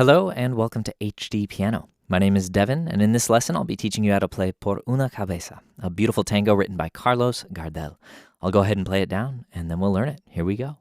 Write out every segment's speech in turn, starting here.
Hello and welcome to HDpiano. My name is Devin, and in this lesson I'll be teaching you how to play Por una Cabeza, a beautiful tango written by Carlos Gardel. I'll go ahead and play it down, and then we'll learn it. Here we go.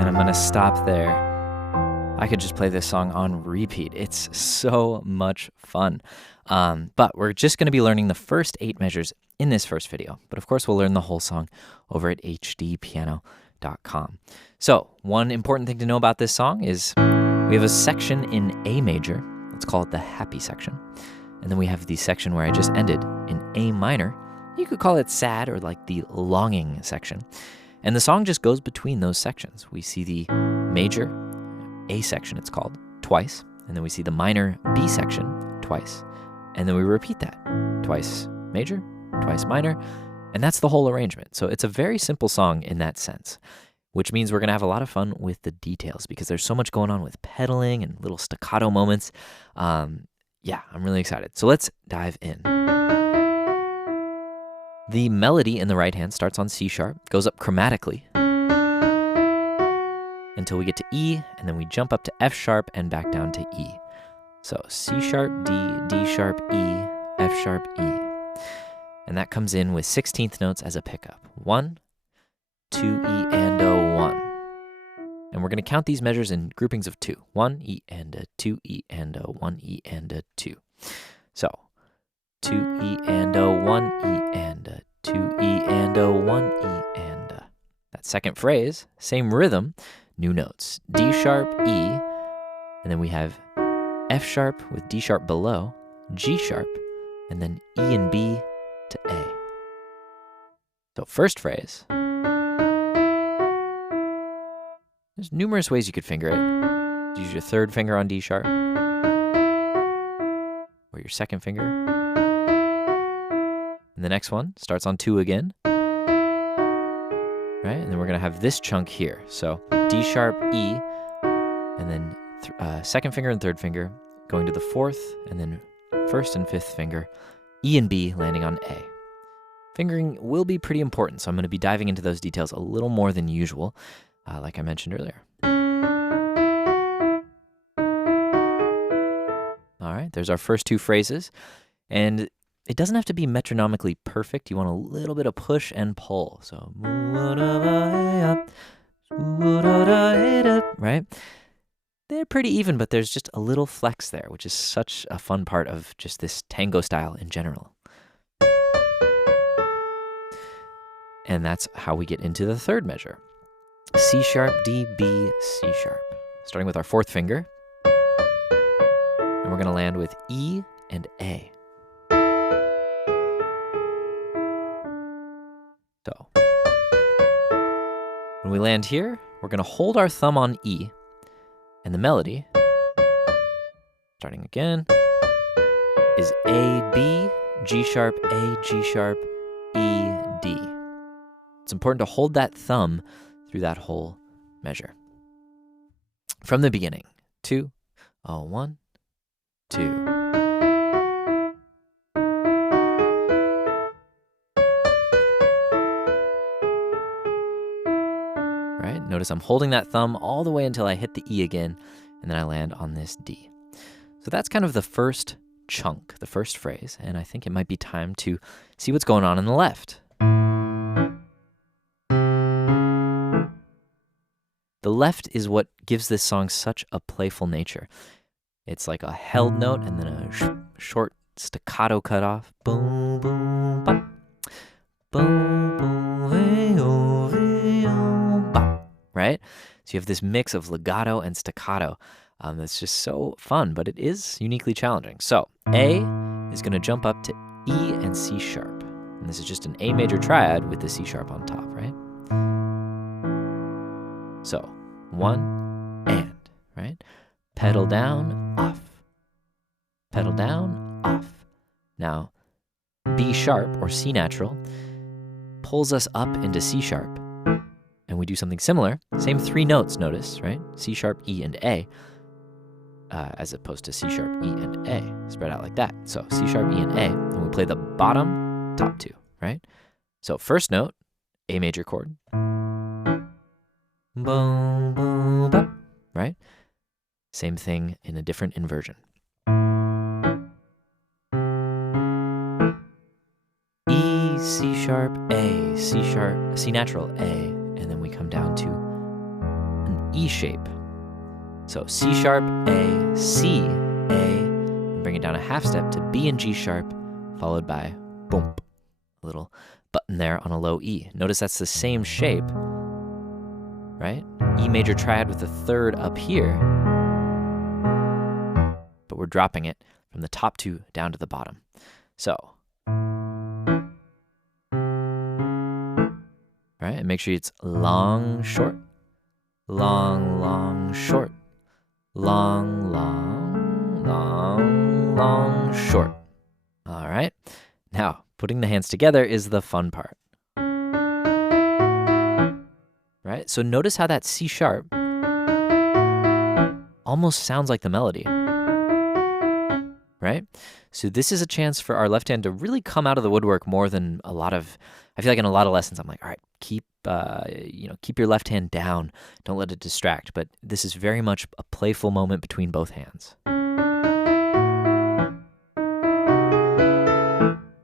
I'm going to stop there. I could just play this song on repeat. It's so much fun. But we're just going to be learning the first 8 measures in this first video. But of course, we'll learn the whole song over at HDpiano.com. So one important thing to know about this song is we have a section in A major. Let's call it the happy section. And then we have the section where I just ended in A minor. You could call it sad or like the longing section. And the song just goes between those sections. We see the major A section, it's called, twice. And then we see the minor B section twice. And then we repeat that. Twice major, twice minor. And that's the whole arrangement. So it's a very simple song in that sense, which means we're going to have a lot of fun with the details because there's so much going on with pedaling and little staccato moments. Yeah, I'm really excited. So let's dive in. The melody in the right hand starts on C sharp, goes up chromatically until we get to E, and then we jump up to F sharp and back down to E. So C sharp, D, D sharp, E, F sharp, E. And that comes in with 16th notes as a pickup. 1, 2, E, and a 1. And we're going to count these measures in groupings of 2. 1, E, and a 2, E, and a 1, E, and a 2. So 2 E and a 1 E and a 2 E and a 1 E and a. That second phrase, same rhythm, new notes. D sharp, E, and then we have F sharp with D sharp below, G sharp, and then E and B to A. So first phrase. There's numerous ways you could finger it. Use your third finger on D sharp, or your second finger. And the next one starts on 2 again, right? And then we're going to have this chunk here. So D sharp, E, and then second finger and third finger going to the 4th, and then 1st and 5th finger, E and B landing on A. Fingering will be pretty important, so I'm going to be diving into those details a little more than usual, like I mentioned earlier. All right, there's our first 2 phrases, and it doesn't have to be metronomically perfect. You want a little bit of push and pull. So, right? They're pretty even, but there's just a little flex there, which is such a fun part of just this tango style in general. And that's how we get into the third measure. C sharp, D, B, C sharp. Starting with our 4th finger. And we're going to land with E and A. So when we land here, we're going to hold our thumb on E, and the melody, starting again, is A, B, G sharp, A, G sharp, E, D. It's important to hold that thumb through that whole measure. From the beginning, 2, 1, 2. Right? Notice I'm holding that thumb all the way until I hit the E again, and then I land on this D. So that's kind of the first chunk, the first phrase, and I think it might be time to see what's going on the left. The left is what gives this song such a playful nature. It's like a held note and then a short staccato cut off. Boom, boom, bop. Boom, boom, hey, oh, hey, oh, bop. Right? So you have this mix of legato and staccato that's just so fun, but it is uniquely challenging. So A is going to jump up to E and C sharp. And this is just an A major triad with the C sharp on top, right? So 1 and, right? Pedal down, off. Pedal down, off. Now, B sharp or C natural pulls us up into C sharp. And we do something similar. Same 3 notes, notice, right? C sharp, E, and A. As opposed to C sharp, E, and A. Spread out like that. So C sharp, E, and A. And we play the bottom, top 2, right? So first note, A major chord. Boom, boom, bum, right? Same thing in a different inversion. E, C sharp, A, C sharp, C natural, A, and then we come down to an E shape. So C sharp, A, C, A, and bring it down a half step to B and G sharp, followed by boom, a little button there on a low E. Notice that's the same shape, right? E major triad with the 3rd up here, but we're dropping it from the top 2 down to the bottom. So, right, and make sure it's long, short, long, long, short, long, long, long, long, short. All right, now putting the hands together is the fun part. Right, so notice how that C sharp almost sounds like the melody. Right? So this is a chance for our left hand to really come out of the woodwork more than a lot of, I feel like in a lot of lessons, I'm like, all right, keep your left hand down. Don't let it distract. But this is very much a playful moment between both hands.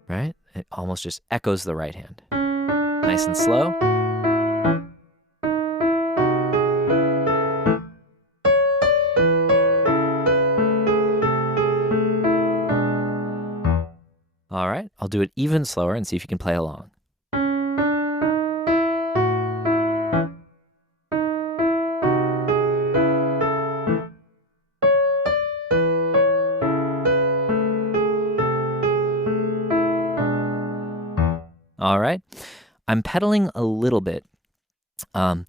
Right? It almost just echoes the right hand. Nice and slow. All right, I'll do it even slower and see if you can play along. All right, I'm pedaling a little bit, but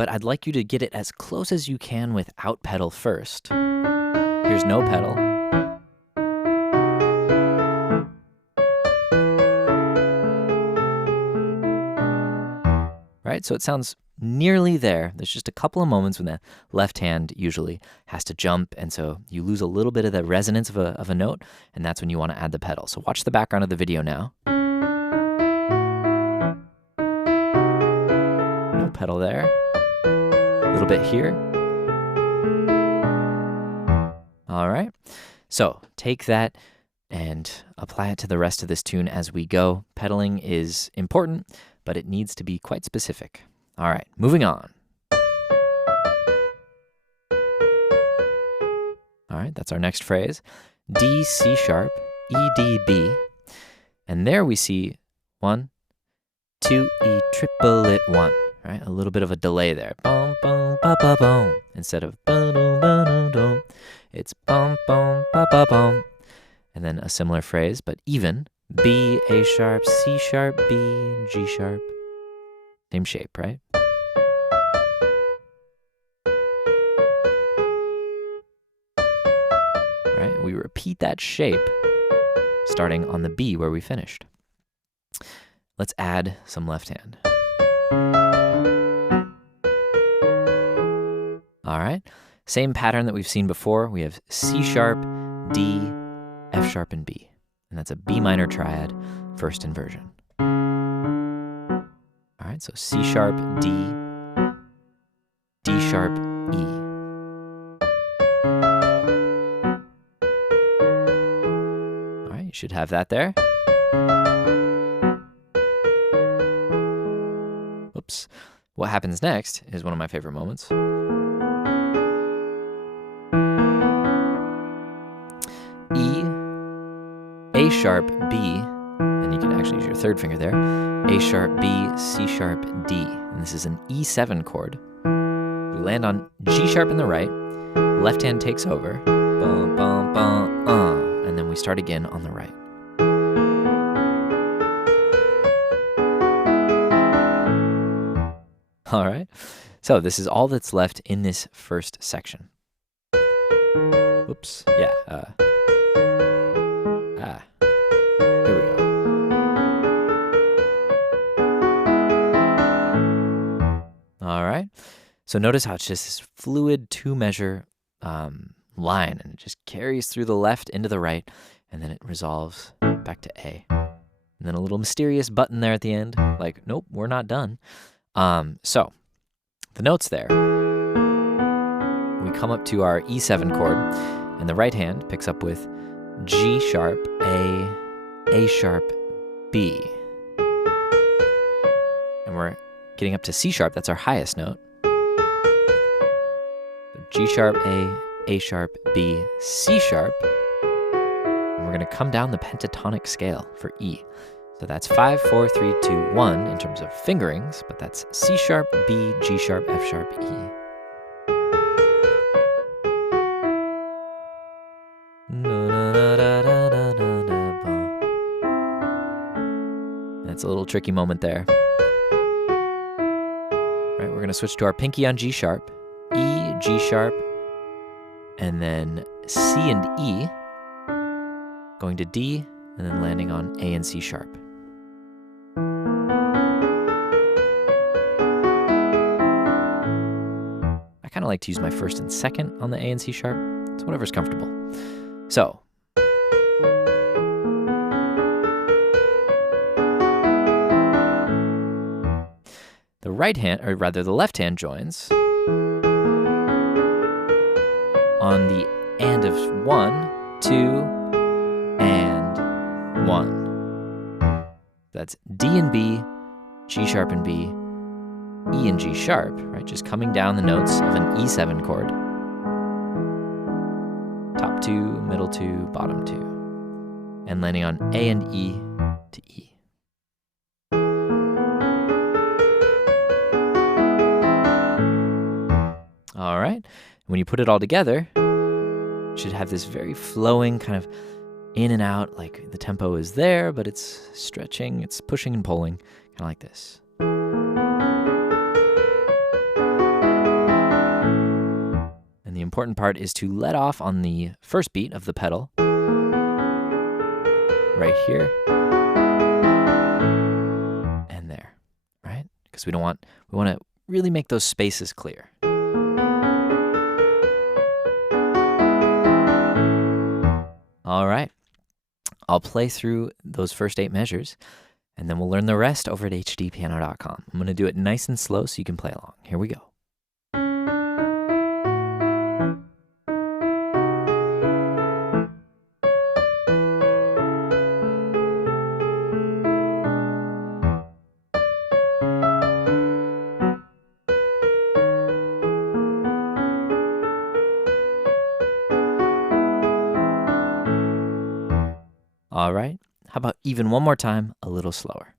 I'd like you to get it as close as you can without pedal first. Here's no pedal. Right, so it sounds nearly there. There's just a couple of moments when the left hand usually has to jump, and so you lose a little bit of the resonance of a note, and that's when you want to add the pedal. So watch the background of the video now. No pedal there. A little bit here. All right, so take that and apply it to the rest of this tune as we go. Pedaling is important, but it needs to be quite specific. All right, moving on. All right, that's our next phrase. D, C sharp, E, D, B. And there we see 1, 2, E triplet 1. Right, a little bit of a delay there. Bum, bum, ba, ba, bum. Instead of ba-dum, ba-dum, dum. It's bum, bum, ba, ba, bum. And then a similar phrase, but even. B, A sharp, C sharp, B, G sharp. Same shape, right? Right, we repeat that shape starting on the B where we finished. Let's add some left hand. All right, same pattern that we've seen before. We have C sharp, D, F sharp, and B. And that's a B minor triad, first inversion. All right, so C sharp, D, D sharp, E. All right, you should have that there. Oops. What happens next is one of my favorite moments. E, A sharp, B, and you can actually use your third finger there. A sharp, B, C sharp, D. And this is an E7 chord. We land on G sharp in the right, left hand takes over, bum, bum, bum, and then we start again on the right. All right. So this is all that's left in this first section. Whoops. Yeah. Here we go. All right. So notice how it's just this fluid 2-measure line, and it just carries through the left into the right, and then it resolves back to A. And then a little mysterious button there at the end, like, nope, we're not done. So the notes there, we come up to our E7 chord, and the right hand picks up with G sharp, A sharp, B. And we're getting up to C sharp, that's our highest note. So G sharp, A sharp, B, C sharp. And we're going to come down the pentatonic scale for E. So that's 5, 4, 3, 2, 1 in terms of fingerings, but that's C sharp, B, G sharp, F sharp, E. That's a little tricky moment there. Right, we're going to switch to our pinky on G sharp, E, G sharp, and then C and E, going to D, and then landing on A and C sharp. I kind of like to use my first and second on the A and C sharp. It's whatever's comfortable. So, the right hand, or rather the left hand, joins on the and of 1, 2, and 1. That's D and B, G sharp and B, E and G sharp, right? Just coming down the notes of an E7 chord. Top 2, middle 2, bottom 2. And landing on A and E to E. All right. When you put it all together, you should have this very flowing kind of in and out, like the tempo is there, but it's stretching, it's pushing and pulling, kind of like this. And the important part is to let off on the first beat of the pedal, right here, and there, right? Because we want to really make those spaces clear. All right, I'll play through those first 8 measures, and then we'll learn the rest over at HDpiano.com. I'm going to do it nice and slow so you can play along. Here we go. All right, how about even one more time, a little slower?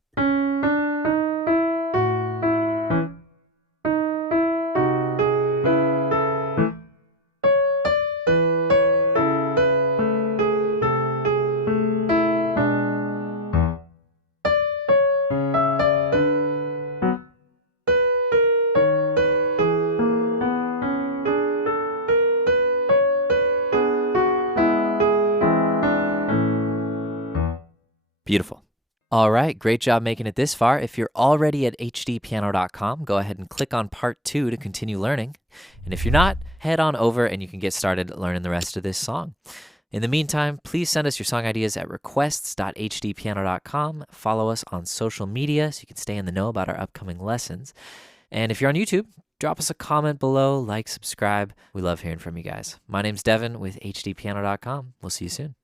Beautiful. All right, great job making it this far. If you're already at HDpiano.com, go ahead and click on part 2 to continue learning. And if you're not, head on over and you can get started learning the rest of this song. In the meantime, please send us your song ideas at requests.hdpiano.com. Follow us on social media so you can stay in the know about our upcoming lessons. And if you're on YouTube, drop us a comment below, like, subscribe. We love hearing from you guys. My name's Devin with HDpiano.com. We'll see you soon.